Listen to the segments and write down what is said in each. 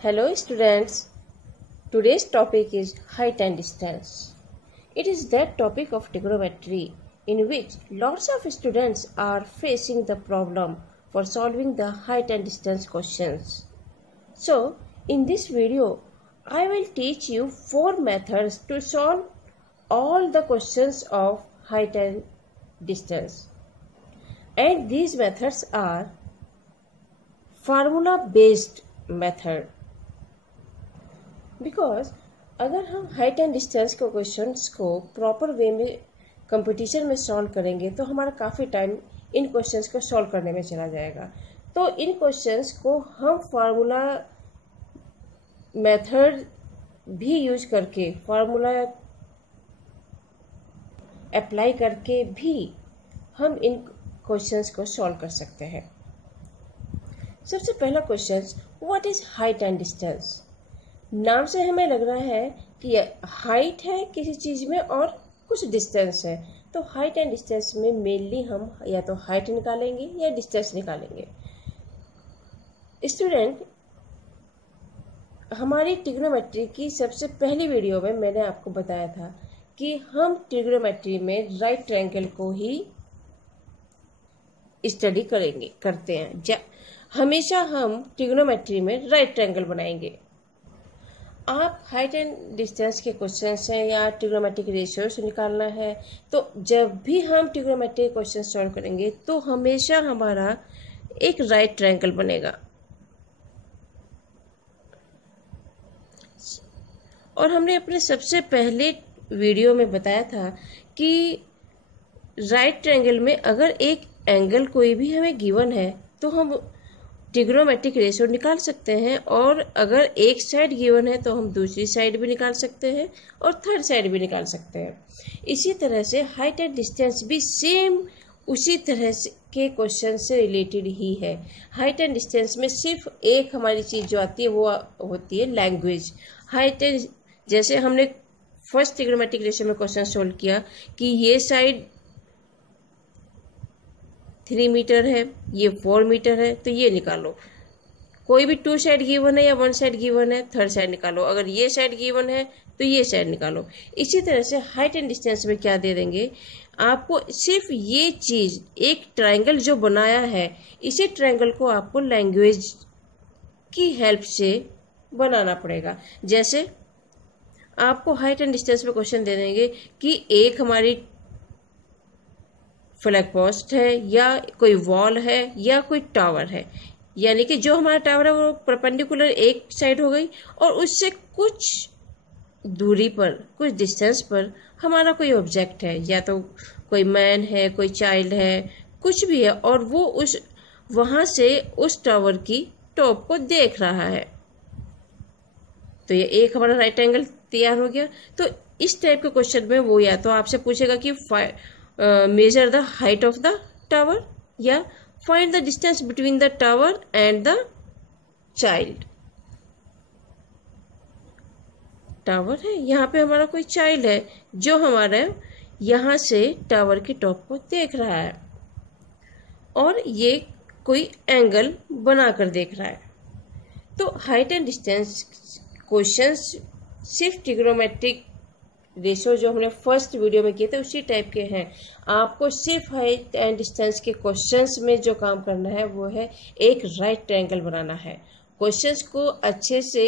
Hello students, today's topic is height and distance. It is that topic of trigonometry in which lots of students are facing the problem for solving the height and distance questions. So, in this video, I will teach you 4 methods to solve all the questions of height and distance. And these methods are formula based method. Because अगर हम height and distance के questions को proper way में competition में solve करेंगे तो हमारा काफ़ी टाइम इन क्वेश्चंस को सॉल्व करने में चला जाएगा। तो इन क्वेश्चंस को हम फार्मूला मेथड भी यूज करके फार्मूला अप्लाई करके भी हम इन क्वेश्चंस को सॉल्व कर सकते हैं। सबसे पहला question, what is height and distance. नाम से हमें लग रहा है कि हाइट है किसी चीज़ में और कुछ डिस्टेंस है। तो हाइट एंड डिस्टेंस में मेनली हम या तो हाइट निकालेंगे या डिस्टेंस निकालेंगे। स्टूडेंट, हमारी ट्रिग्नोमेट्री की सबसे पहली वीडियो में मैंने आपको बताया था कि हम ट्रिग्नोमेट्री में राइट ट्रायंगल को ही स्टडी करते हैं। हमेशा हम ट्रिग्नोमेट्री में राइट ट्रायंगल बनाएंगे। आप हाइट एंड डिस्टेंस के क्वेश्चन हैं या ट्रिग्नोमेट्रिक रेशियोज निकालना है, तो जब भी हम ट्रिग्नोमेट्रिक क्वेश्चन सॉल्व करेंगे तो हमेशा हमारा एक राइट ट्रायंगल बनेगा। और हमने अपने सबसे पहले वीडियो में बताया था कि राइट ट्रायंगल में अगर एक एंगल कोई भी हमें गिवन है तो हम ट्रिग्नोमेट्रिक रेशियो निकाल सकते हैं, और अगर एक साइड गिवन है तो हम दूसरी साइड भी निकाल सकते हैं और थर्ड साइड भी निकाल सकते हैं। इसी तरह से हाइट एंड डिस्टेंस भी सेम उसी तरह से के क्वेश्चन से रिलेटेड ही है। हाइट एंड डिस्टेंस में सिर्फ एक हमारी चीज़ जो आती है वो होती है लैंग्वेज। हाइट एंड जैसे हमने फर्स्ट ट्रिग्नोमेट्रिक रेशियो में क्वेश्चन सोल्व किया कि ये साइड 3 मीटर है, ये 4 मीटर है, तो ये निकालो। कोई भी 2 साइड गिवन है या 1 साइड गिवन है, थर्ड साइड निकालो। अगर ये साइड गिवन है तो ये साइड निकालो। इसी तरह से हाइट एंड डिस्टेंस में क्या दे देंगे आपको, सिर्फ ये चीज़ एक ट्रायंगल जो बनाया है इसी ट्रायंगल को आपको लैंग्वेज की हेल्प से बनाना पड़ेगा। जैसे आपको हाइट एंड डिस्टेंस में क्वेश्चन दे देंगे कि एक हमारी फ्लैग पोस्ट है या कोई वॉल है या कोई टावर है, यानी कि जो हमारा टावर है वो परपेंडिकुलर एक साइड हो गई और उससे कुछ दूरी पर कुछ डिस्टेंस पर हमारा कोई ऑब्जेक्ट है, या तो कोई मैन है, कोई चाइल्ड है, कुछ भी है, और वो उस वहां से उस टावर की टॉप को देख रहा है। तो ये एक हमारा राइट एंगल तैयार हो गया। तो इस टाइप के क्वेश्चन में वो या तो आपसे पूछेगा कि measure the height of the tower या find the distance between the tower and the child। Tower है, यहाँ पे हमारा कोई चाइल्ड है जो हमारा यहाँ से टावर की टॉप को देख रहा है और ये कोई एंगल बनाकर देख रहा है। तो हाइट एंड डिस्टेंस क्वेश्चंस सिर्फ ट्रिग्नोमेट्रिक रेशियो जो हमने फर्स्ट वीडियो में किए थे उसी टाइप के हैं। आपको सिर्फ हाइट एंड डिस्टेंस के क्वेश्चंस में जो काम करना है वो है एक राइट ट्रायंगल बनाना है। क्वेश्चंस को अच्छे से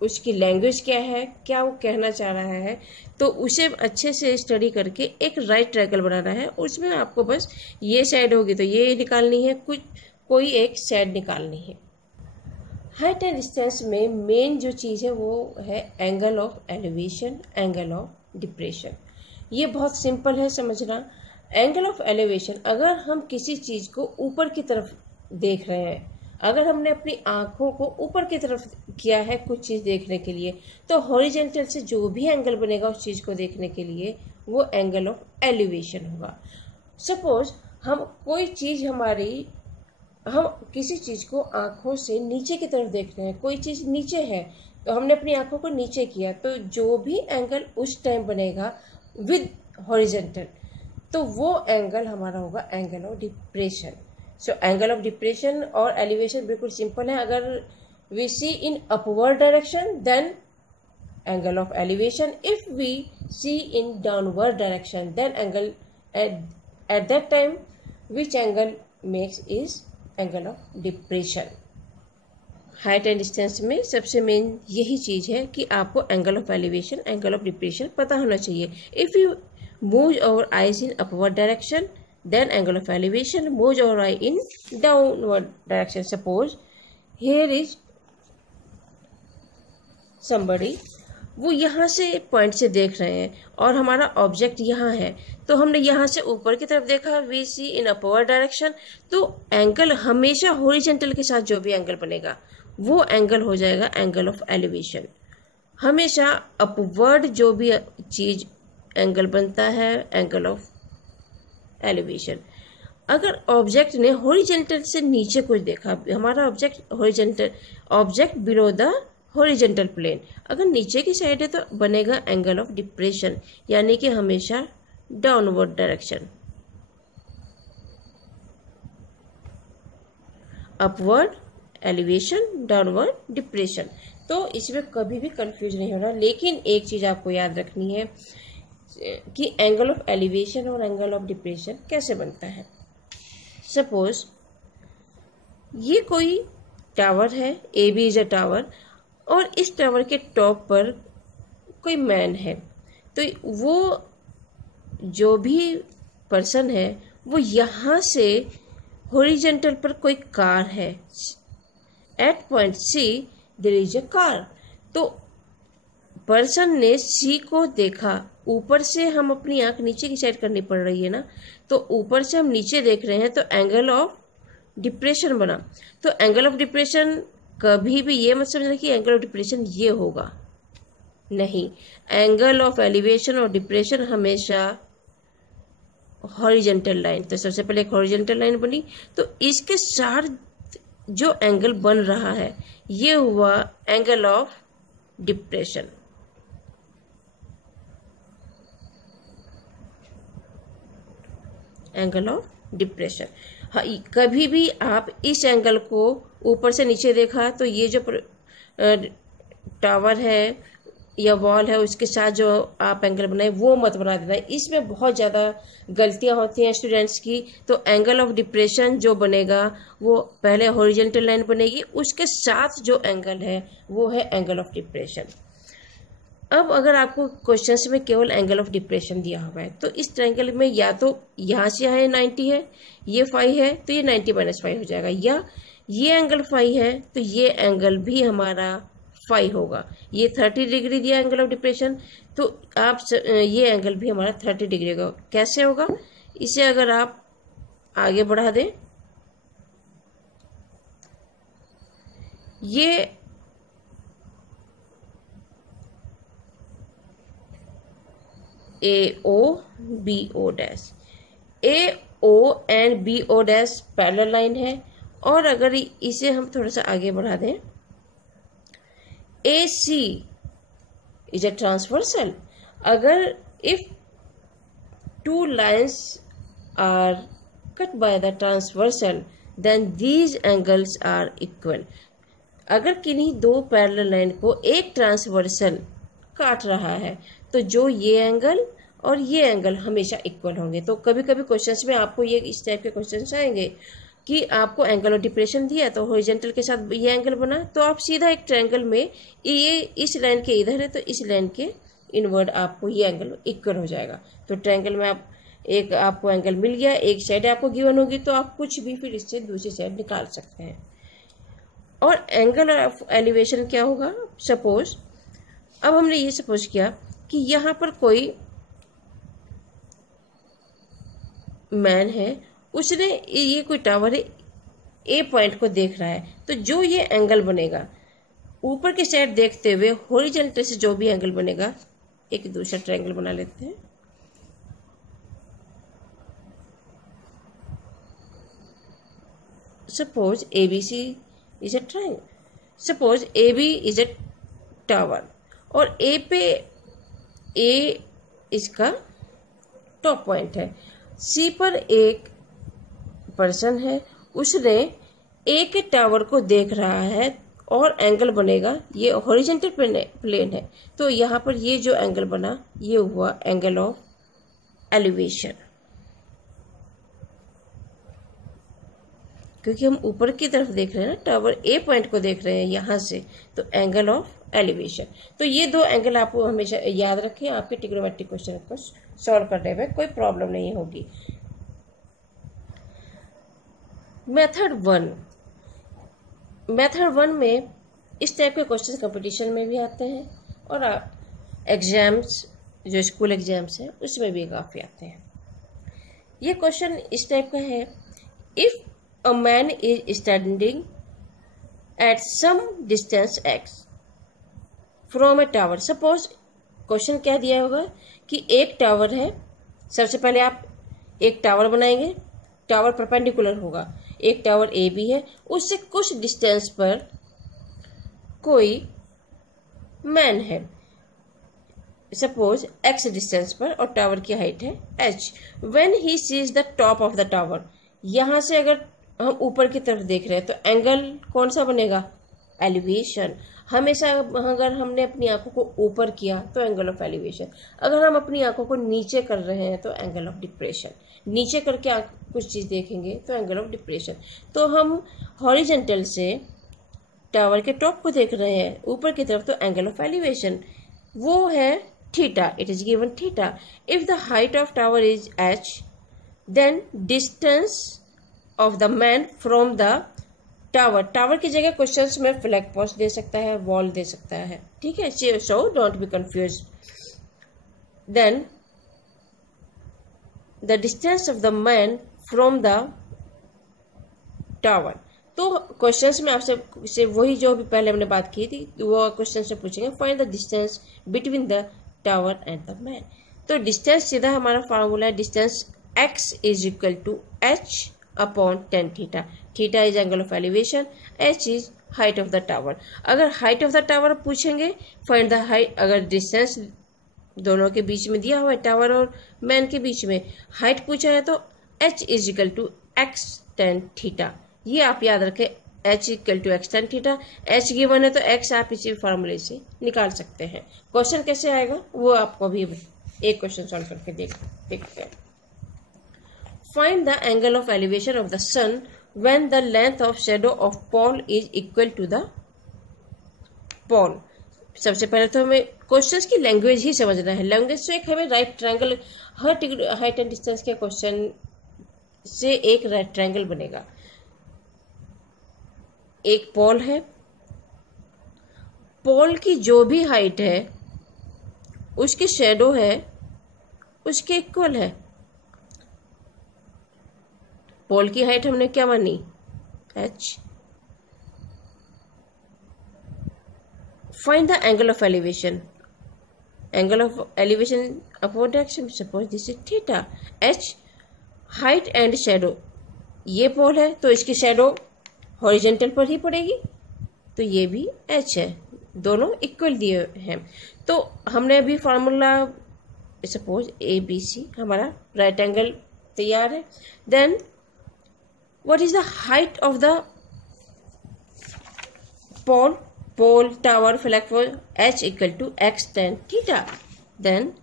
उसकी लैंग्वेज क्या है, क्या वो कहना चाह रहा है, तो उसे अच्छे से स्टडी करके एक राइट ट्रायंगल बनाना है। उसमें आपको बस ये साइड होगी तो ये निकालनी है, कोई एक साइड निकालनी है। हाइट एंड डिस्टेंस में मेन जो चीज़ है वो है angle of elevation, angle of depression. ये बहुत सिंपल है समझना। एंगल ऑफ एलिवेशन, अगर हम किसी चीज़ को ऊपर की तरफ देख रहे हैं, अगर हमने अपनी आँखों को ऊपर की तरफ किया है कुछ चीज़ देखने के लिए, तो हॉरिजॉन्टल से जो भी एंगल बनेगा उस चीज़ को देखने के लिए वो एंगल ऑफ एलिवेशन होगा। सपोज हम किसी चीज़ को आँखों से नीचे की तरफ देख रहे हैं, कोई चीज़ नीचे है तो हमने अपनी आँखों को नीचे किया, तो जो भी एंगल उस टाइम बनेगा विद हॉरिजॉन्टल, तो वो एंगल हमारा होगा angle of depression. So angle of depression और एलिवेशन बिल्कुल सिंपल है। अगर we see in upward direction, then angle of elevation. If we see in downward direction, then angle at that time which angle makes is angle of depression. Height and distance में सबसे main यही चीज़ है कि आपको angle of elevation, angle of depression पता होना चाहिए. If you move our eyes in upward direction, then angle of elevation, moves our eye in downward direction. Suppose here is somebody, वो यहाँ से पॉइंट से देख रहे हैं और हमारा ऑब्जेक्ट यहाँ है, तो हमने यहाँ से ऊपर की तरफ देखा, we see in upward direction. तो एंगल हमेशा हॉरिजॉन्टल के साथ जो भी एंगल बनेगा वो एंगल हो जाएगा एंगल ऑफ एलिवेशन. हमेशा अपवर्ड जो भी चीज एंगल बनता है एंगल ऑफ एलिवेशन. अगर ऑब्जेक्ट ने हॉरिजॉन्टल से नीचे कुछ देखा, हमारा object horizontal, object below the horizontal plane, अगर नीचे की साइड है तो बनेगा एंगल ऑफ डिप्रेशन, यानी कि हमेशा downward direction. Upward elevation, downward depression. तो इसमें कभी भी कंफ्यूज नहीं होना. लेकिन एक चीज आपको याद रखनी है कि एंगल ऑफ एलिवेशन और एंगल ऑफ डिप्रेशन कैसे बनता है. सपोज ये कोई टावर है, A B is a tower, और इस टावर के टॉप पर कोई मैन है. तो वो जो भी पर्सन है वो यहाँ से हॉरिजॉन्टल पर कोई कार है. At point C there is a car. तो पर्सन ने सी को देखा, ऊपर से हम अपनी आंख नीचे की साइड करनी पड़ रही है ना, तो ऊपर से हम नीचे देख रहे हैं, तो एंगल ऑफ डिप्रेशन बना. तो एंगल ऑफ डिप्रेशन कभी भी ये मत समझना कि एंगल ऑफ डिप्रेशन ये होगा, नहीं. एंगल ऑफ एलिवेशन और डिप्रेशन हमेशा हॉरिजॉन्टल लाइन. तो सबसे पहले एक हॉरिजॉन्टल लाइन बनी, तो इसके साथ जो एंगल बन रहा है ये हुआ angle of depression. Angle of depression. हाँ, कभी भी आप इस एंगल को ऊपर से नीचे देखा तो ये जो टावर है या वॉल है उसके साथ जो आप एंगल बनाए वो मत बना देना. इसमें बहुत ज़्यादा गलतियां होती हैं स्टूडेंट्स की. तो एंगल ऑफ डिप्रेशन जो बनेगा वो पहले हॉरिजॉन्टल लाइन बनेगी, उसके साथ जो एंगल है वो है एंगल ऑफ डिप्रेशन. अब अगर आपको क्वेश्चंस में केवल एंगल ऑफ डिप्रेशन दिया हुआ है तो इस ट्रायंगल में या तो यहाँ से यहाँ 90 है, ये 5 है, तो ये 90 - 5 हो जाएगा, या ये एंगल 5 है तो ये एंगल भी हमारा 5 होगा. ये 30 डिग्री दिया एंगल ऑफ डिप्रेशन, तो आप ये एंगल भी हमारा 30 डिग्री होगा. कैसे होगा, इसे अगर आप आगे बढ़ा दें, ये AO BO dash, AO and BO dash parallel line है. और अगर इसे हम थोड़ा सा आगे बढ़ा दें, AC इज अ ट्रांसवर्सल. अगर if two lines are cut by the transversal then these angles are equal. अगर किन्हीं दो पैरेलल लाइन को एक ट्रांसवर्सल काट रहा है तो जो ये एंगल और ये एंगल हमेशा इक्वल होंगे. तो कभी कभी क्वेश्चंस में आपको ये इस टाइप के क्वेश्चंस आएंगे कि आपको एंगल ऑफ डिप्रेशन दिया तो हॉरिजॉन्टल के साथ ये एंगल बना, तो आप सीधा एक ट्रायंगल में ये इस लाइन के इधर है तो इस लाइन के इनवर्ड आपको ये एंगल इक्वल हो जाएगा. तो ट्रायंगल में आप एक आपको एंगल मिल गया, एक साइड आपको गिवन होगी, तो आप कुछ भी फिर इससे दूसरी साइड निकाल सकते हैं. और एंगल ऑफ एलिवेशन क्या होगा, सपोज अब हमने ये सपोज किया कि यहाँ पर कोई मैन है, उसने ये कोई टावर है ए पॉइंट को देख रहा है, तो जो ये एंगल बनेगा ऊपर की साइड देखते हुए हॉरिजॉन्टल से जो भी एंगल बनेगा, एक दूसरा ट्रायंगल बना लेते हैं. Suppose ABC is a triangle. Suppose AB is a tower और ए पे ए इसका टॉप पॉइंट है, सी पर एक पर्सन है, उसने ए के टावर को देख रहा है और एंगल बनेगा, ये हॉरिजॉन्टल प्लेन है, तो यहाँ पर ये जो एंगल बना ये हुआ एंगल ऑफ एलिवेशन, क्योंकि हम ऊपर की तरफ देख रहे हैं ना, टावर ए पॉइंट को देख रहे हैं यहाँ से, तो एंगल ऑफ एलिवेशन। तो ये दो एंगल आपको हमेशा याद रखें, आपके ट्रिग्नोमेट्रिक क्वेश्चन को सॉल्व करने में कोई प्रॉब्लम नहीं होगी। मेथड वन में इस टाइप के क्वेश्चन कंपटीशन में भी आते हैं और एग्जाम्स जो स्कूल एग्जाम्स हैं उसमें भी काफ़ी आते हैं। ये क्वेश्चन इस टाइप का है, if a man is standing at some distance x from a tower। Suppose question क्या दिया होगा कि एक टावर है, सबसे पहले आप एक टावर बनाएंगे, टावर परपेंडिकुलर होगा, एक टावर ए भी है, उससे कुछ डिस्टेंस पर कोई मैन है, सपोज x डिस्टेंस पर, और टावर की हाइट है h। When he sees the top of the tower, यहाँ से अगर हम ऊपर की तरफ देख रहे हैं तो एंगल कौन सा बनेगा, एलिवेशन। हमेशा अगर हमने अपनी आंखों को ऊपर किया तो एंगल ऑफ एलिवेशन, अगर हम अपनी आंखों को नीचे कर रहे हैं तो एंगल ऑफ डिप्रेशन, नीचे करके कुछ चीज़ देखेंगे तो एंगल ऑफ डिप्रेशन। तो हम हॉरिजॉन्टल से टावर के टॉप को देख रहे हैं ऊपर की तरफ, तो एंगल ऑफ एलिवेशन वो है theta, it is given theta. If the height of tower is h, then distance of the man from the tower, tower की जगह क्वेश्चंस में फ्लैग पोस्ट दे सकता है, वॉल दे सकता है, ठीक है, so don't be confuse. Then the distance of the man from the tower, तो क्वेश्चंस में आपसे वही जो भी पहले हमने बात की थी वो क्वेश्चन से पूछेंगे, find the distance between the tower and the man. तो डिस्टेंस सीधा हमारा फार्मूला है, distance x is equal to h upon tan theta, theta is angle of elevation, h is height of the tower. अगर height of the tower पूछेंगे, find the height, अगर distance दोनों के बीच में दिया हुआ है, टावर और मैन के बीच में हाइट पूछा है, तो h is equal to x tan theta, ये आप याद रखें, h equal to x tan theta. h given है तो x आप इसी फार्मूले से निकाल सकते हैं। क्वेश्चन कैसे आएगा वो आपको अभी एक क्वेश्चन सॉल्व करके देखते हैं। Find the angle of elevation of the sun when the length of shadow of pole is equal to the pole। सबसे पहले तो हमें क्वेश्चंस की लैंग्वेज ही समझना है। लैंग्वेज से एक हमें right triangle, her height and distance के क्वेश्चन से एक राइट ट्रायंगल बनेगा। एक पोल है, पोल की जो भी हाइट है उसकी शेडो है उसके इक्वल है। पोल की हाइट हमने क्या मानी, h। Find the angle of elevation, angle of elevation upon direction, suppose this is theta. h height and shadow, ये पोल है तो इसकी शेडो हॉरिजॉन्टल पर ही पड़ेगी, तो ये भी h है, दोनों इक्वल दिए हैं। तो हमने अभी फार्मूला, सपोज ABC हमारा राइट एंगल तैयार है। Then what is the height of the pole, tower, flagpole, h equal to x tan theta। then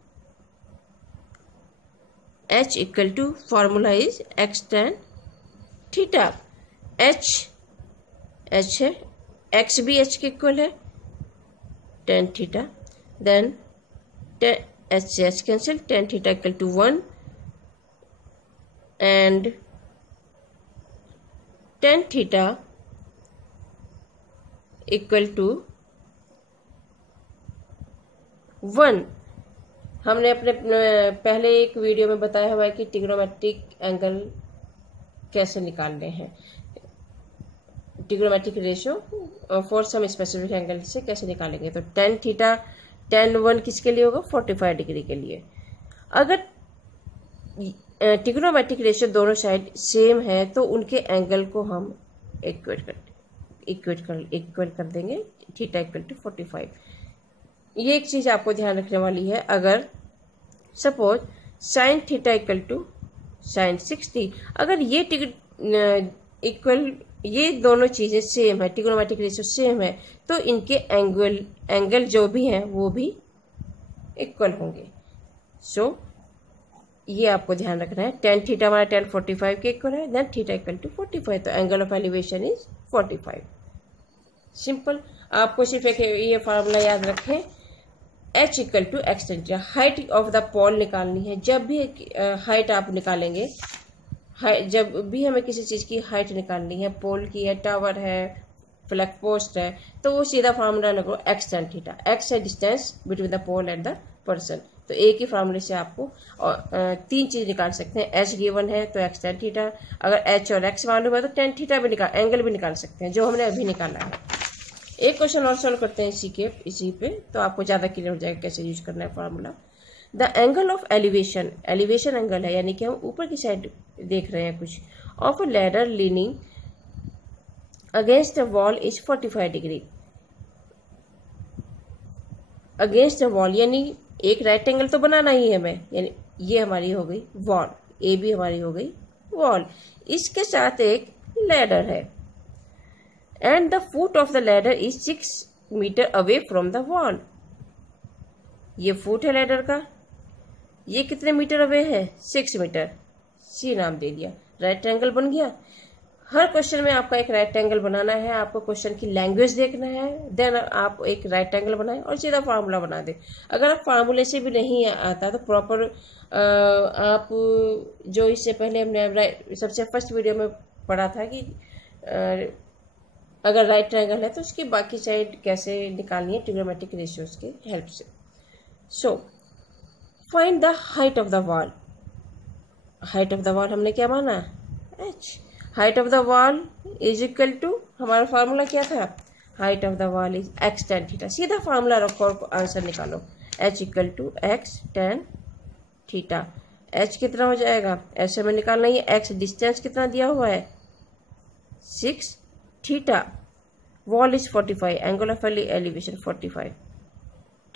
h equal to formula is x tan theta। h है, x भी h के equal है, tan theta। then h से h cancel, tan theta equal to 1 and tan theta equal to 1। हमने अपने पहले एक video में बताया हुआ है कि ट्रिग्नोमेट्रिक एंगल कैसे निकालने हैं, trigonometric ratio for some specific angle से कैसे निकालेंगे। तो tan थीटा, tan 1 किसके लिए होगा, 45 डिग्री के लिए। अगर ट्रिग्नोमेट्रिक रेशियो दोनों साइड सेम है तो उनके एंगल को हम इक्वल कर देंगे, थीटा इक्वल टू 45। ये एक चीज आपको ध्यान रखने वाली है, अगर suppose sine theta equal to sine 60, अगर ये ये दोनों चीज़ें सेम है, ट्रिग्नोमेट्रिक रेशियो सेम है, तो इनके एंगल जो भी हैं वो भी इक्वल होंगे। सो ये आपको ध्यान रखना है। tan थीटा हमारा tan 45 के इक्वल है, देन थीटा इक्वल टू 45, तो angle of elevation is 45। Simple. आपको सिर्फ एक ये फार्मूला याद रखें, h equal to x tan theta. Height of the pole निकालनी है। जब भी हाइट आप निकालेंगे, जब भी हमें किसी चीज़ की हाइट निकालनी है, पोल की है, टावर है, फ्लैग पोस्ट है, तो वो सीधा फार्मूला लगो एक्स tan थीटा। एक्स है distance between the pole and the person, तो एक ही फार्मूले से आपको तीन चीज निकाल सकते हैं। एच गिवन है तो एक्स tan थीटा, अगर एच और एक्स मालूम है तो tan थीटा भी एंगल भी निकाल सकते हैं, जो हमने अभी निकाला है। एक क्वेश्चन और सॉल्व करते हैं इसी पे, तो आपको ज्यादा क्लियर हो जाएगा कैसे यूज करना है formula. The angle of elevation, elevation angle है, यानी कि हम ऊपर की साइड देख रहे हैं कुछ, of a ladder leaning against the wall is 45 degree. Against the wall यानी एक राइट एंगल तो बनाना ही है हमें, यानी ये हमारी हो गई वॉल, ए भी हमारी हो गई वॉल, इसके साथ एक लैडर है, and the foot of the ladder is 6 metre away from the wall. ये फुट है लैडर का, ये कितने मीटर अवे है? 6 मीटर, सी नाम दे दिया, राइट एंगल बन गया। हर क्वेश्चन में आपका एक राइट एंगल बनाना है, आपको क्वेश्चन की लैंग्वेज देखना है, देन आप एक राइट एंगल बनाएं और सीधा फार्मूला बना दें। अगर आप फार्मूले से भी नहीं आता तो प्रॉपर आप जो इससे पहले हमने सबसे फर्स्ट वीडियो में पढ़ा था कि अगर राइट एंगल है तो उसकी बाकी साइड कैसे निकालनी है ट्रिग्नोमेट्रिक रेशियोज की हेल्प से। So find the height of the wall. Height of the wall हमने क्या माना? H. Height of the wall is equal to, हमारा फार्मूला क्या था? Height of the wall is x tan theta. सीधा formula रखो और आंसर निकालो, h equal to x tan theta. h कितना हो जाएगा? ऐसे में निकालना है। x डिस्टेंस कितना दिया हुआ है? 6 theta. Wall is 45, angle of elevation 45,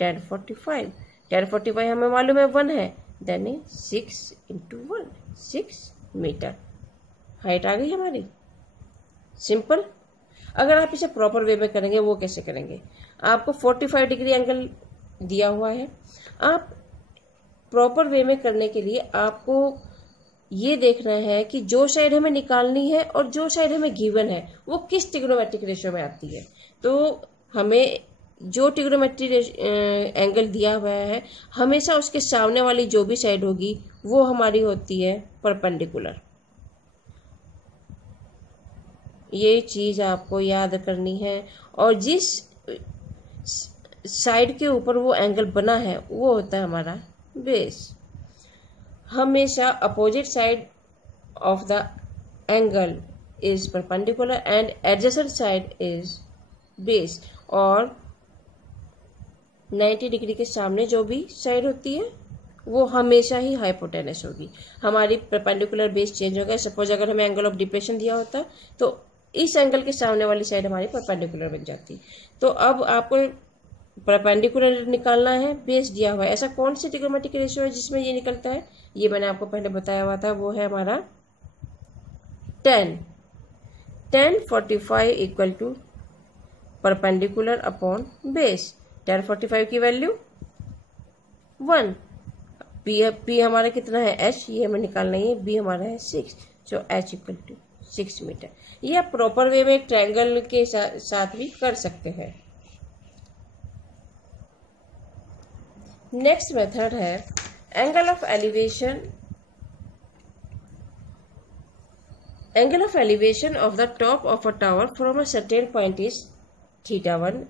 tan 45। tan 45 हमें मालूम है 1 है, देन 6 × 1, 6 मीटर। हाइट आ गई हमारी। सिंपल। अगर आप इसे प्रॉपर वे में करेंगे, वो कैसे करेंगे? आपको 45 डिग्री एंगल दिया हुआ है, आप प्रॉपर वे में करने के लिए आपको ये देखना है कि जो साइड हमें निकालनी है और जो साइड हमें गिवन है वो किस ट्रिग्नोमेट्रिक रेशियो में आती है। तो हमें जो ट्रिग्नोमेट्रिक एंगल दिया हुआ है, हमेशा उसके सामने वाली जो भी साइड होगी वो हमारी होती है परपेंडिकुलर। ये चीज आपको याद करनी है। और जिस साइड के ऊपर वो एंगल बना है वो होता है हमारा बेस। हमेशा opposite side of the angle is perpendicular and adjacent side is base. और 90 डिग्री के सामने जो भी साइड होती है वो हमेशा ही हाइपोटेनस होगी। हमारी परपेंडिकुलर बेस चेंज हो गया। सपोज अगर हमें एंगल ऑफ डिप्रेशन दिया होता तो इस एंगल के सामने वाली साइड हमारी परपेंडिकुलर बन जाती। तो अब आपको परपेंडिकुलर निकालना है, बेस दिया हुआ है। ऐसा कौन सी ट्रिग्नोमेट्रिक रेशियो है जिसमें ये निकलता है? ये मैंने आपको पहले बताया हुआ था, वो है हमारा tan 45 equal to perpendicular upon base. tan 45 की वैल्यू 1, पी हमारा कितना है? h, ये हमें निकालना है, बी हमारा है 6, सो h इक्वल टू 6 मीटर। ये आप प्रॉपर वे में ट्रायंगल के साथ भी कर सकते हैं। नेक्स्ट मेथड है angle of elevation. Angle of elevation of the top of a tower from a certain point is θ1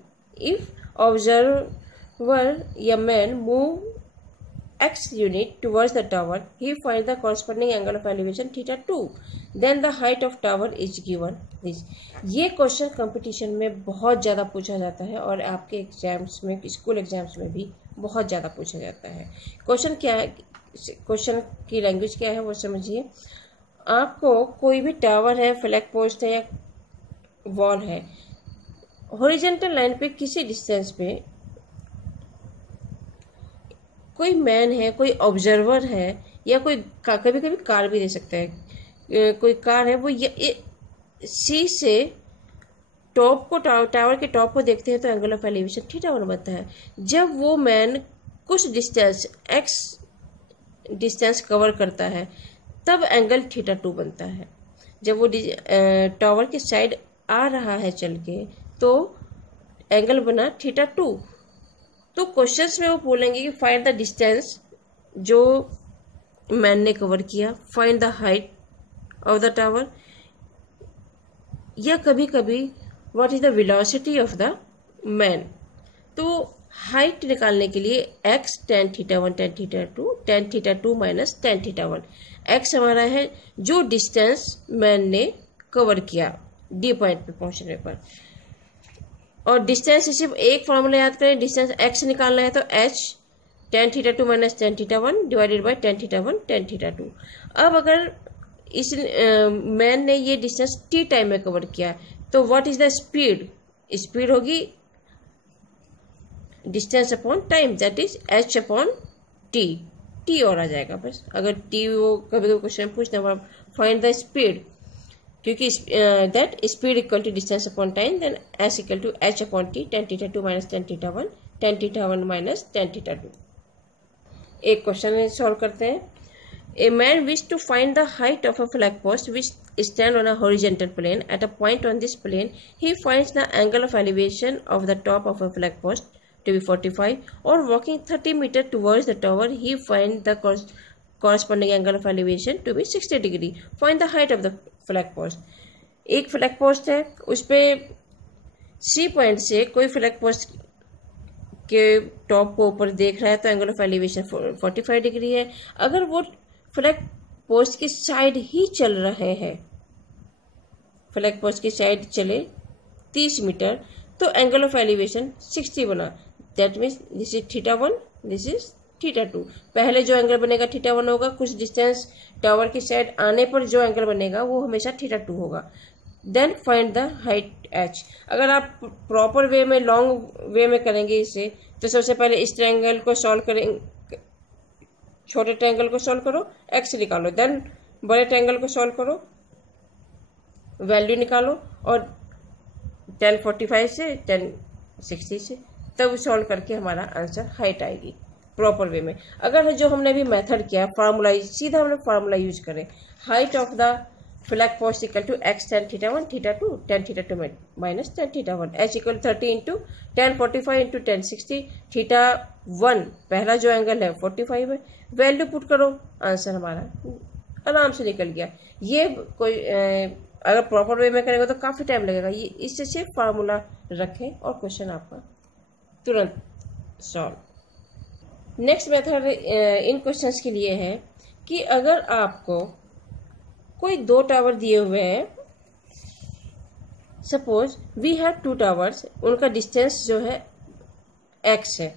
if observer या man move x unit towards the tower, he finds the corresponding angle of elevation θ2, then the height of tower is given this। ये question competition में बहुत ज़्यादा पूछा जाता है और आपके एग्जाम्स में, स्कूल एग्जाम्स में भी बहुत ज़्यादा पूछा जाता है। क्वेश्चन क्या है, क्वेश्चन की लैंग्वेज क्या है वो समझिए। आपको कोई भी टावर है, फ्लैग पोस्ट है या वॉल है, हॉरिजॉन्टल लाइन पे किसी डिस्टेंस पे कोई मैन है, कोई ऑब्जर्वर है, या कोई कभी कभी कार भी दे सकता है, कोई कार है, वो सी से टॉप को टावर के टॉप को देखते हैं तो एंगल ऑफ एलिवेशन θ1 बनता है। जब वो मैन कुछ डिस्टेंस x डिस्टेंस कवर करता है तब एंगल θ2 बनता है। जब वो टावर के साइड आ रहा है चल के तो एंगल बना θ2। तो क्वेश्चंस में वो बोलेंगे कि फाइंड द डिस्टेंस जो मैन ने कवर किया, find the height of the tower, या कभी कभी what is the velocity of the man. तो हाइट निकालने के लिए x tan θ1 tan θ2 minus tan θ1, x हमारा है जो डिस्टेंस मैन ने कवर किया डी पॉइंट पे पहुंचने पर। और डिस्टेंस सिर्फ एक फॉर्मूला याद करें, डिस्टेंस x निकालना है तो h tan θ2 minus tan θ1 divided by tan θ1 tan θ2। अब अगर इस मैन ने ये डिस्टेंस t टाइम में कवर किया तो what is the speed, speed होगी distance upon time, that is h upon t और आ जाएगा बस। अगर t वो कभी कभी क्वेश्चन पूछना फाइंड द स्पीड, क्योंकि that speed equal to distance upon time, then s equal to h upon t tan θ2 minus tan θ1 minus tan θ2। एक क्वेश्चन सॉल्व करते हैं। A man wished to find the height of a flag post which stand on a horizontal plane. At a point on this plane, he finds the angle of elevation of the top of a flag post to be 45. Or walking 30 meters towards the tower, he finds the corresponding angle of elevation to be 60 degree. Find the height of the flag post. एक flag post है, उस पे C point से कोई flag post के top को ऊपर देख रहा है तो एंगल ऑफ एलिवेशन 45 डिग्री है। अगर वो फ्लैग पोस्ट की साइड ही चल रहे हैं, फ्लैग पोस्ट की साइड चले 30 मीटर तो एंगल ऑफ एलिवेशन 60 बना। That means this is θ1, this is θ2। पहले जो एंगल बनेगा θ1 होगा, कुछ डिस्टेंस टावर की साइड आने पर जो एंगल बनेगा वो हमेशा θ2 होगा। Then find the height h। अगर आप प्रॉपर वे में लॉन्ग वे में करेंगे इसे तो सबसे पहले इस ट्रायंगल को सॉल्व करेंगे, छोटे ट्रायंगल को सॉल्व करो, x निकालो, देन बड़े ट्रायंगल को सॉल्व करो, वैल्यू निकालो और tan 45 से tan 60 से, तब सॉल्व करके हमारा आंसर हाइट आएगी प्रॉपर वे में। अगर जो हमने अभी मेथड किया फार्मूला, सीधा हमने फार्मूला यूज करें, height of the flag post equal to x tan θ1 θ2 tan θ2 minus tan θ1, h equal 30 into tan 45 into tan 60, θ1 पहला जो एंगल है 45 है, वैल्यू पुट करो, आंसर हमारा आराम से निकल गया। ये कोई अगर प्रॉपर वे में करेंगे तो काफ़ी टाइम लगेगा, ये इससे सिर्फ फार्मूला रखें और क्वेश्चन आपका तुरंत solve. Next method in questions के लिए है कि अगर आपको कोई दो टावर दिए हुए हैं, सपोज वी हैव 2 टावर्स, उनका डिस्टेंस जो है x है,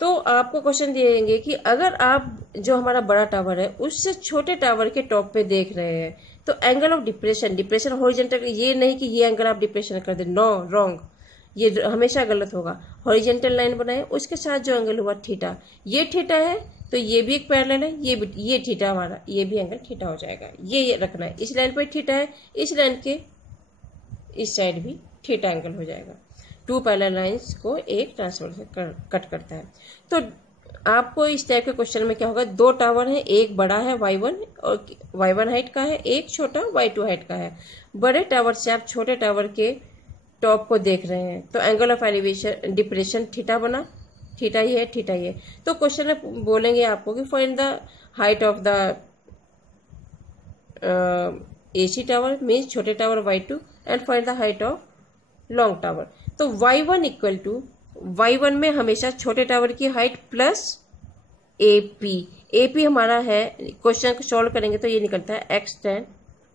तो आपको क्वेश्चन दिएंगे कि अगर आप जो हमारा बड़ा टावर है उससे छोटे टावर के टॉप पे देख रहे हैं तो एंगल ऑफ डिप्रेशन हॉरिजॉन्टल, ये नहीं कि ये एंगल आप डिप्रेशन कर दे, नो, रॉन्ग, ये हमेशा गलत होगा। हॉरिजॉन्टल लाइन बनाए, उसके साथ जो एंगल हुआ थीटा, ये थीटा है तो ये भी एक पैरेलल है, ये थीटा हमारा, ये भी एंगल थीटा हो जाएगा, ये रखना है। इस लाइन पर थीटा है, इस लाइन के इस साइड भी थीटा एंगल हो जाएगा। 2 पैरेलल लाइंस को एक ट्रांसफर से कट करता है। तो आपको इस टाइप के क्वेश्चन में क्या होगा, 2 टावर है, एक बड़ा है y1 और y1 हाइट का है, एक छोटा y2 हाइट का है। बड़े टावर से आप छोटे टावर के टॉप को देख रहे हैं तो angle of elevation depression theta बना, थीटा ही है, थीटा ही है। तो क्वेश्चन में बोलेंगे आपको कि find the height of the AC tower means छोटे tower y2 and find the height of long tower. तो y1 इक्वल टू, y1 में हमेशा छोटे टावर की हाइट प्लस AP हमारा है, क्वेश्चन को सॉल्व करेंगे तो ये निकलता है x tan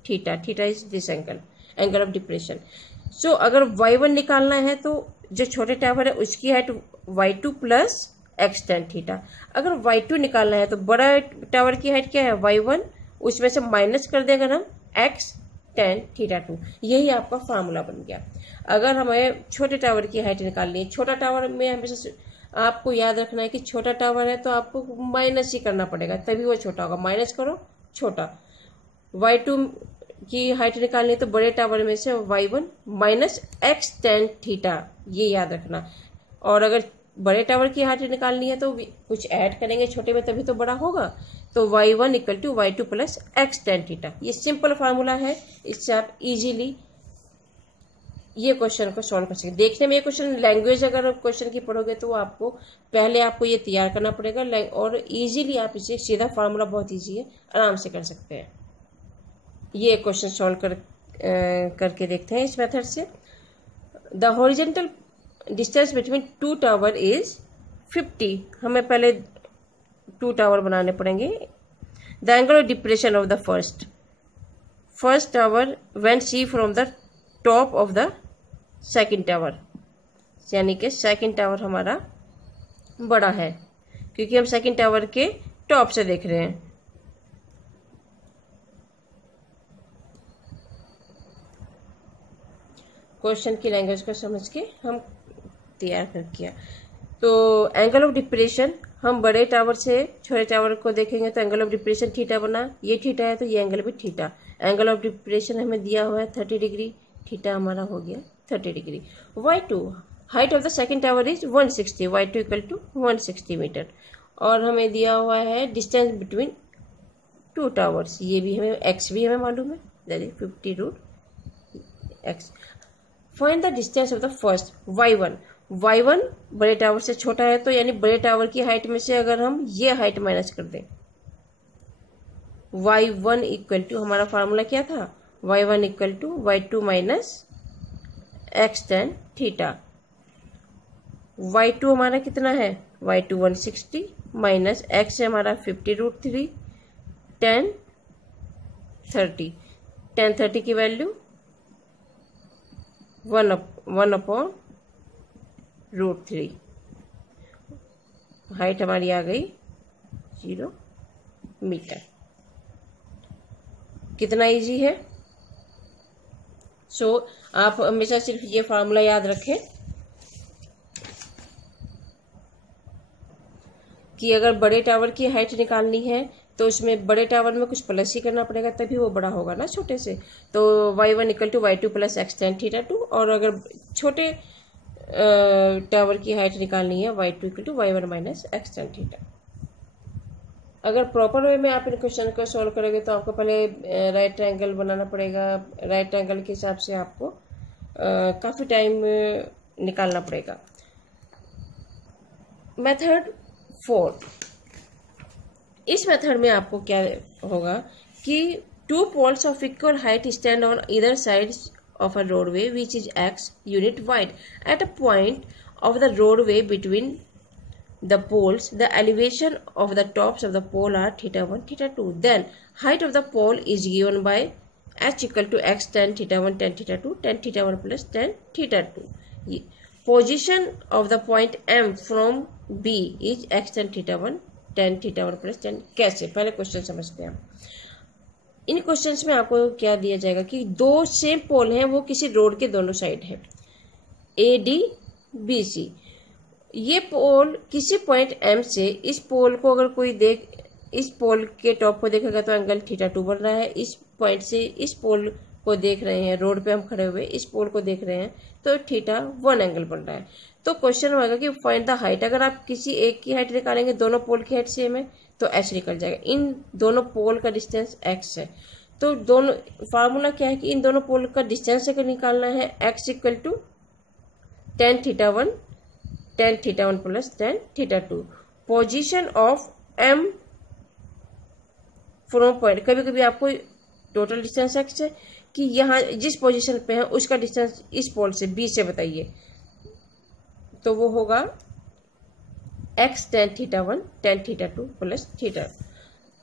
theta, theta is this angle of depression. So अगर y1 निकालना है तो जो छोटे टावर है उसकी height y2 plus x tan theta. अगर y2 निकालना है तो बड़ा टावर की हाइट क्या है y1, उसमें से माइनस कर देंगे हम x tan θ2, यही आपका फार्मूला बन गया। अगर हमें छोटे टावर की हाइट निकालनी है, छोटा टावर में हमेशा आपको याद रखना है कि छोटा टावर है तो आपको माइनस ही करना पड़ेगा तभी वो छोटा होगा, माइनस करो छोटा। y2 की हाइट निकालनी है तो बड़े टावर में से y1 minus x tan theta, ये याद रखना। और अगर बड़े टावर की हाइट निकालनी है तो कुछ ऐड करेंगे छोटे में, तभी तो बड़ा होगा। तो y1 equal to y2 plus x tan theta, ये सिंपल फार्मूला है, इससे आप इजीली ये क्वेश्चन को सॉल्व कर सकते। देखने में ये क्वेश्चन लैंग्वेज अगर क्वेश्चन की पढ़ोगे तो आपको पहले ये तैयार करना पड़ेगा, और इजीली आप इसे सीधा फार्मूला बहुत इजी है, आराम से कर सकते हैं। ये क्वेश्चन सॉल्व करके देखते हैं इस मेथड से। The horizontal distance between two tower is 50। हमें पहले टू टावर बनाने पड़ेंगे। The angle of depression of the first tower when see from the top of the second tower, यानी कि सेकंड टावर हमारा बड़ा है क्योंकि हम सेकंड टावर के टॉप से देख रहे हैं। क्वेश्चन की लैंग्वेज को समझ के हम तैयार कर किया। तो एंगल ऑफ डिप्रेशन हम बड़े टावर से छोटे टावर को देखेंगे तो एंगल ऑफ डिप्रेशन थीटा बना, ये थीटा है तो ये एंगल भी थीटा। एंगल ऑफ डिप्रेशन हमें दिया हुआ है 30 डिग्री, थीटा हमारा हो गया 30 degree. y2 height of the second tower is 160, y2 equal to 160 metre. और हमें दिया हुआ है डिस्टेंस बिटवीन टू टावर्स, ये भी हमें x भी हमें मालूम है, that is 50 root x। Find the distance of the first y1। y1 बड़े टावर से छोटा है तो यानी बड़े टावर की हाइट में से अगर हम ये हाइट माइनस कर दें, y1 इक्वल टू हमारा फार्मूला क्या था, y1 equal to y2 minus x tan theta. y2 हमारा कितना है, y2 160 माइनस x है हमारा 50 रूट 3 10 30, 10 30 की वैल्यू 1 अपॉन रूट 3। हाइट हमारी आ गई 0 मीटर। कितना इजी है। सो आप हमेशा सिर्फ ये फार्मूला याद रखें कि अगर बड़े टावर की हाइट निकालनी है तो उसमें बड़े टावर में कुछ प्लस ही करना पड़ेगा, तभी वो बड़ा होगा ना छोटे से। तो y1 equal to y2 plus x tan theta 2, और अगर छोटे टावर की हाइट निकालनी है y2 equal to y1 minus x tan theta. अगर प्रॉपर वे में आप इन क्वेश्चन को सॉल्व करोगे तो आपको पहले राइट ट्रायंगल बनाना पड़ेगा। राइट ट्रायंगल के हिसाब से आपको काफ़ी टाइम निकालना पड़ेगा। मेथड 4, इस मेथड में आपको क्या होगा कि two poles of equal height stand on either side of a roadway which is x unit wide. At a point of the roadway between the poles, the elevation of the tops of the pole are theta 1, theta 2. Then height of the pole is given by h equal to x tan theta 1, tan theta 2, tan theta 1 plus tan theta 2. Position of the point M from B is x tan theta 1, tan theta 1 plus tan. कैसे, पहले question समझते हैं। इन questions में आपको क्या दिया जाएगा कि दो सेम पोल हैं, वो किसी रोड के दोनों साइड है, ए डी बी सी। ये पोल किसी पॉइंट एम से इस पोल को अगर कोई इस पोल के टॉप को देखेगा तो एंगल थीटा 2 बन रहा है। इस पॉइंट से इस पोल को देख रहे हैं, रोड पे हम खड़े हुए इस पोल को देख रहे हैं तो थीटा 1 एंगल बन रहा है। तो क्वेश्चन होगा कि फाइंड द हाइट। अगर आप किसी एक की हाइट निकालेंगे, दोनों पोल की हाइट सेम है तो h निकल जाएगा। इन दोनों पोल का डिस्टेंस x है, तो दोनों फार्मूला क्या है कि इन दोनों पोल का डिस्टेंस अगर निकालना है x equal to tan theta 1 plus tan theta 2। Position of m from point, कभी कभी आपको टोटल डिस्टेंस x है कि यहाँ जिस पोजीशन पे है उसका डिस्टेंस इस पोल से b से बताइए, तो वो होगा x tan theta 1 tan theta 2 plus theta.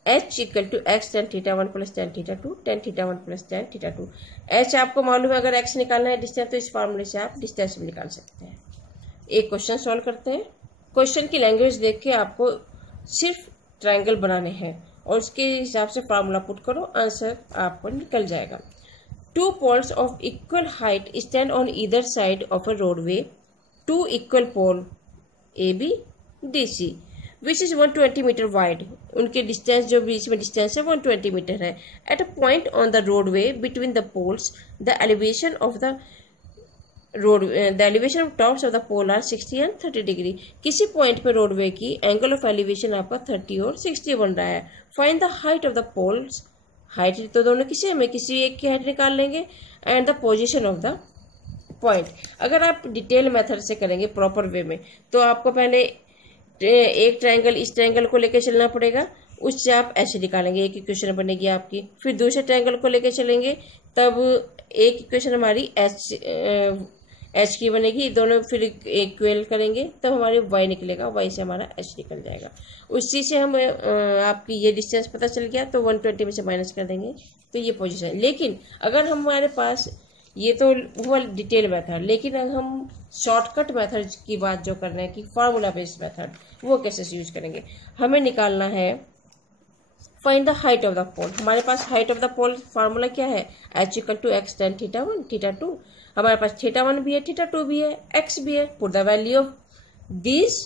h equal to x tan theta 1 plus tan theta 2 tan theta 1 plus tan theta 2। h आपको मालूम है, अगर x निकालना है डिस्टेंस तो इस फार्मूले से आप डिस्टेंस भी निकाल सकते हैं। एक क्वेश्चन सॉल्व करते हैं। क्वेश्चन की लैंग्वेज देख के आपको सिर्फ ट्रायंगल बनाने हैं और उसके हिसाब से फार्मूला पुट करो, आंसर आपको निकल जाएगा। Two poles of equal height stand on either side of a roadway, two equal pole A B D C. Which is 120 metre wide. उनके डिस्टेंस जो बीच में डिस्टेंस है 120 मीटर है। At a point on the roadway between the poles the elevation of the road the elevation of tops of the pole are 60 and 30 degree. किसी point पे roadway की angle of elevation आपका 30 और 60 बन रहा है। Find the height of the poles, height तो दोनों किसी में किसी एक की हाइट निकाल लेंगे, and the position of the point. अगर आप डिटेल मेथड से करेंगे प्रॉपर वे में तो आपको पहले एक ट्रायंगल इस ट्रायंगल को लेकर चलना पड़ेगा, उससे आप ऐसे निकालेंगे, एक इक्वेशन बनेगी आपकी। फिर दूसरे ट्रायंगल को लेकर चलेंगे तब एक इक्वेशन हमारी एच की बनेगी, दोनों फिर इक्वल करेंगे तब हमारे वाई निकलेगा, वाई से हमारा एच निकल जाएगा। उसी से हम आपकी ये डिस्टेंस पता चल गया तो 120 में से माइनस कर देंगे तो ये पोजीशन। लेकिन अगर हमारे पास ये तो हुआ डिटेल मेथड, लेकिन अगर हम शॉर्टकट मेथड की बात जो कर रहे हैं कि फार्मूला बेस्ड मेथड, वो कैसे यूज करेंगे। हमें निकालना है find the height of the pole. हमारे पास height of the pole formula क्या है, h equal to x tan theta 1 theta 2। हमारे पास थीटा 1 भी है, थीटा 2 भी है, एक्स भी है। Put the value of this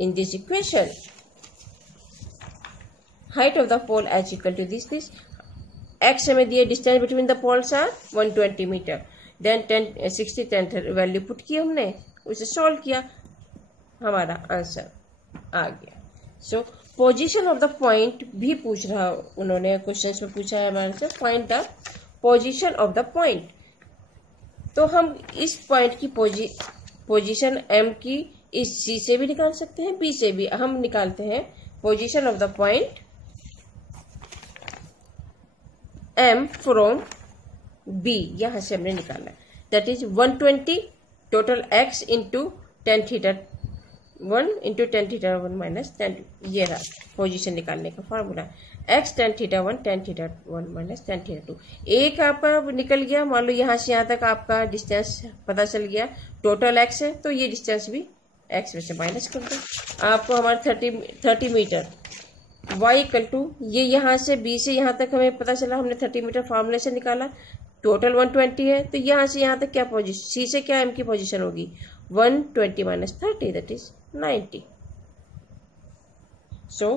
in this equation. Height of the pole H equal to this x हमें दिए, distance between the poles are 120 metre. Then 10 value put की हमने, उसे सॉल्व किया, हमारा आंसर आ गया। So position of the point भी पूछ रहा उन्होंने क्वेश्चन में पूछा है हमारे से, find the position of the point. तो हम इस पॉइंट की पोजीशन एम की इस सी से भी निकाल सकते हैं, बी से भी। हम निकालते हैं position of the point M from B, यहां से हमने निकाला है। That is 120 total x into tan theta 1 into tan theta 1 minus 10। ये रहा पोजीशन निकालने का formula, x tan theta 1 tan theta 1 minus tan theta 2। एक आपका निकल गया, मान लो यहाँ से यहाँ तक आपका डिस्टेंस पता चल गया, टोटल एक्स है तो ये डिस्टेंस भी एक्स में से माइनस कर दो। आपको हमारा 30 मीटर y इक्वल टू ये यहाँ से b से यहाँ तक हमें पता चला, हमने 30 मीटर फार्मूले से निकाला, टोटल 120 है तो यहाँ से यहाँ तक क्या पोजीशन, c से क्या m की पोजीशन होगी 120 माइनस 30 दैट इज 90। सो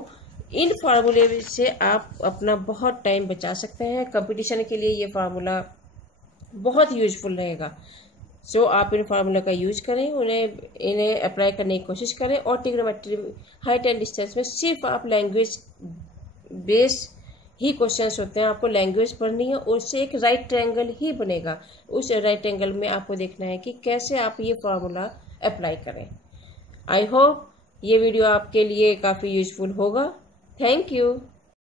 इन फार्मूले से आप अपना बहुत टाइम बचा सकते हैं। कंपटीशन के लिए ये फार्मूला बहुत यूजफुल रहेगा। सो आप इन फार्मूला का यूज करें, इन्हें अप्लाई करने की कोशिश करें। और ट्रिग्नोमेट्री हाइट एंड डिस्टेंस में सिर्फ आप लैंग्वेज बेस ही क्वेश्चंस होते हैं, आपको लैंग्वेज पढ़नी है, उससे एक राइट ट्रायंगल ही बनेगा। उस राइट ट्रायंगल में आपको देखना है कि कैसे आप ये फार्मूला अप्लाई करें। आई होप ये वीडियो आपके लिए काफ़ी यूजफुल होगा। Thank you.